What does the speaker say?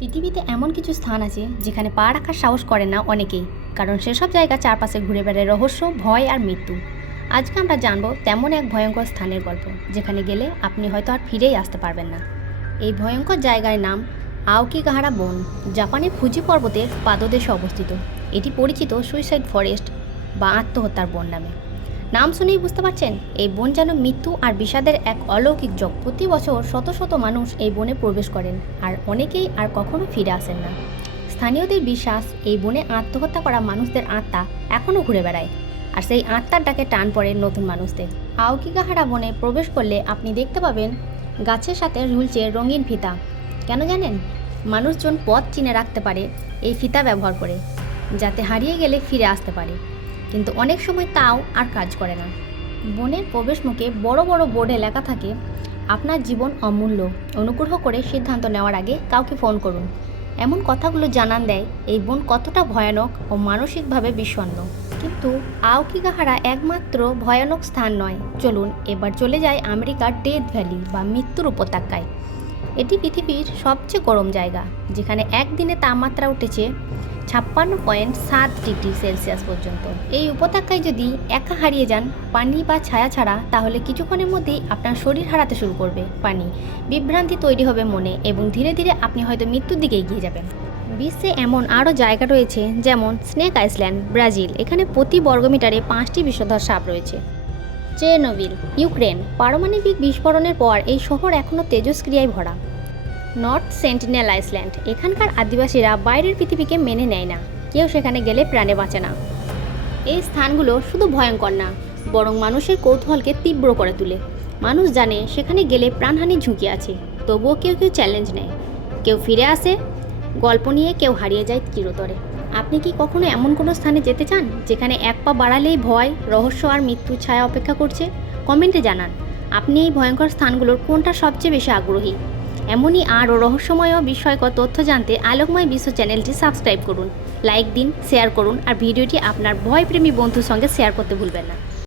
পৃথিবীতে এমন কিছু স্থান আছে যেখানে পা রাখার সাহস করে না অনেকেই, কারণ সেসব জায়গা চারপাশে ঘুরে বেড়ায় রহস্য, ভয় আর মৃত্যু। আজকে আমরা জানব তেমন এক ভয়ঙ্কর স্থানের গল্প, যেখানে গেলে আপনি হয়তো আর ফিরেই আসতে পারবেন না। এই ভয়ঙ্কর জায়গার নাম আওকিগাহারা বন, জাপানের ফুজি পর্বতের পাদদেশে অবস্থিত। এটি পরিচিত সুইসাইড ফরেস্ট বা আত্মহত্যার বন নামে। নাম শুনেই বুঝতে পারছেন, এই বন যেন মৃত্যু আর বিষাদের এক অলৌকিক যোগ। প্রতি বছর শত শত মানুষ এই বনে প্রবেশ করেন, আর অনেকেই আর কখনো ফিরে আসেন না। স্থানীয়দের বিশ্বাস, এই বনে আত্মহত্যা করা মানুষদের আত্মা এখনও ঘুরে বেড়ায়, আর সেই আত্মার ডাকে টান পড়ে নতুন মানুষদের। আওকিগাহারা বনে প্রবেশ করলে আপনি দেখতে পাবেন, গাছের সাথে ঝুলছে রঙিন ফিতা। কেন জানেন? মানুষজন পথ চিনে রাখতে পারে, এই ফিতা ব্যবহার করে, যাতে হারিয়ে গেলে ফিরে আসতে পারে। কিন্তু অনেক সময় তাও আর কাজ করে না। বনের প্রবেশ মুখে বড় বড় বোর্ডে লেখা থাকে, আপনার জীবন অমূল্য। অনুগ্রহ করে সিদ্ধান্ত নেওয়ার আগে কাউকে ফোন করুন। এমন কথাগুলো জানান দেয়, এই বন কতটা ভয়ানক ও মানসিকভাবে বিষণ্ণ। কিন্তু আওকিগাহারা একমাত্র ভয়ানক স্থান নয়। চলুন, এবার চলে যায় আমেরিকার ডেথ ভ্যালি বা মৃত্যুর উপত্যকায়। এটি পৃথিবীর সবচেয়ে গরম জায়গা, যেখানে একদিনে তাপমাত্রা উঠেছে ছাপ্পান্ন পয়েন্ট সাত ডিগ্রি সেলসিয়াস পর্যন্ত। এই উপত্যকায় যদি একা হারিয়ে যান পানি বা ছায়া ছাড়া, তাহলে কিছুক্ষণের মধ্যেই আপনার শরীর হারাতে শুরু করবে পানি। বিভ্রান্তি তৈরি হবে মনে এবং ধীরে ধীরে আপনি হয়তো মৃত্যুর দিকে এগিয়ে যাবেন। বিশ্বে এমন আরও জায়গা রয়েছে যেমন স্নেক আইসল্যান্ড, ব্রাজিল। এখানে প্রতি বর্গমিটারে পাঁচটি বিষধর সাপ রয়েছে। Chernobyl, Ukraine. পারমাণবিক বিস্ফোরণের পর এই শহর এখনও তেজস্ক্রিয়ায় ভরা। নর্থ সেন্টিনেল আইসল্যান্ড, এখানকার আদিবাসীরা বাইরের পৃথিবীকে মেনে নেয় না। কেউ সেখানে গেলে প্রাণে বাঁচে না। এই স্থানগুলো শুধু ভয়ঙ্কর না, বরং মানুষের কৌতূহলকে তীব্র করে তোলে। মানুষ জানে সেখানে গেলে প্রাণহানির ঝুঁকি আছে, তবুও কেউ কেউ চ্যালেঞ্জ নেয়। কেউ ফিরে আসে, গল্প নিয়ে কেউ হারিয়ে যায় চিরতরে। আপনি কি কখনো এমন কোনো স্থানে যেতে চান যেখানে এক পা বাড়ালেই ভয়, রহস্য আর মৃত্যুর ছায়া অপেক্ষা করছে? কমেন্টে জানান, আপনি এই ভয়ঙ্কর স্থানগুলোর কোনটা সবচেয়ে বেশি আগ্রহী? এমনই আরও রহস্যময় ও বিস্ময়কর তথ্য জানতে আলোকময় বিশ্ব চ্যানেলটি সাবস্ক্রাইব করুন, লাইক দিন, শেয়ার করুন আর ভিডিওটি আপনার ভয়প্রেমী বন্ধুর সঙ্গে শেয়ার করতে ভুলবেন না।